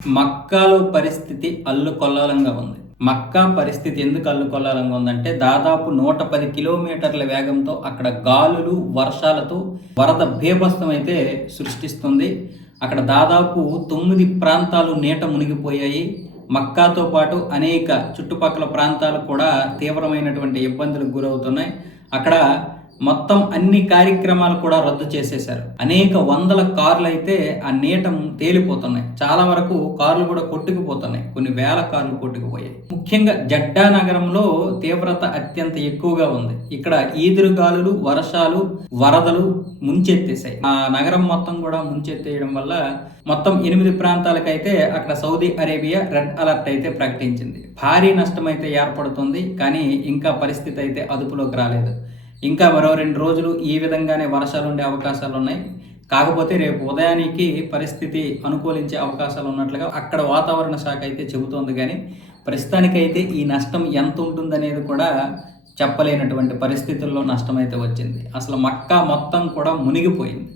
మక్కాలో పరిస్థితి అల్లుకొల్లోలంగా ఉంది. మక్కా పరిస్థితి ఎందుకు అల్లుకొల్లోలంగా ఉందంటే దాదాపు 110 కిలోమీటర్ల వేగంతో అక్కడ గాలులు, వర్షాలతో వరద బీభత్సం అయితే సృష్టిస్తుంది. అక్కడ దాదాపు 9 ప్రాంతాలు నీట మునిగిపోయాయి. మక్కాతో పాటు అనేక చుట్టుపక్కల ప్రాంతాలు కూడా తీవ్రమైనటువంటి ఇబ్బందులకు గురవుతున్నాయి. అక్కడ మొత్తం అన్ని కార్యక్రమాలు కూడా రద్దు చేసేశారు. అనేక వందల కార్లు అయితే ఆ నీట తేలిపోతున్నాయి. చాలా వరకు కార్లు కూడా కొట్టుకుపోతున్నాయి. కొన్ని వేల కార్లు కొట్టుకుపోయాయి. ముఖ్యంగా జడ్డా నగరంలో తీవ్రత అత్యంత ఎక్కువగా ఉంది. ఇక్కడ ఈదురుగాలులు, వర్షాలు, వరదలు ముంచెత్తేసాయి. ఆ నగరం మొత్తం కూడా ముంచెత్తేయడం వల్ల మొత్తం 8 ప్రాంతాలకైతే అక్కడ సౌదీ అరేబియా రెడ్ అలర్ట్ అయితే ప్రకటించింది. భారీ నష్టం అయితే ఏర్పడుతుంది. కానీ ఇంకా పరిస్థితి అయితే అదుపులోకి రాలేదు. ఇంకా మరో 2 రోజులు ఈ విధంగానే వర్షాలు ఉండే అవకాశాలు ఉన్నాయి. కాకపోతే రేపు ఉదయానికి పరిస్థితి అనుకూలించే అవకాశాలు ఉన్నట్లుగా అక్కడ వాతావరణ శాఖ అయితే చెబుతోంది. కానీ ప్రస్తుతానికైతే ఈ నష్టం ఎంత ఉంటుందనేది కూడా చెప్పలేనటువంటి పరిస్థితుల్లో నష్టం అయితే వచ్చింది. అసలు మక్కా మొత్తం కూడా మునిగిపోయింది.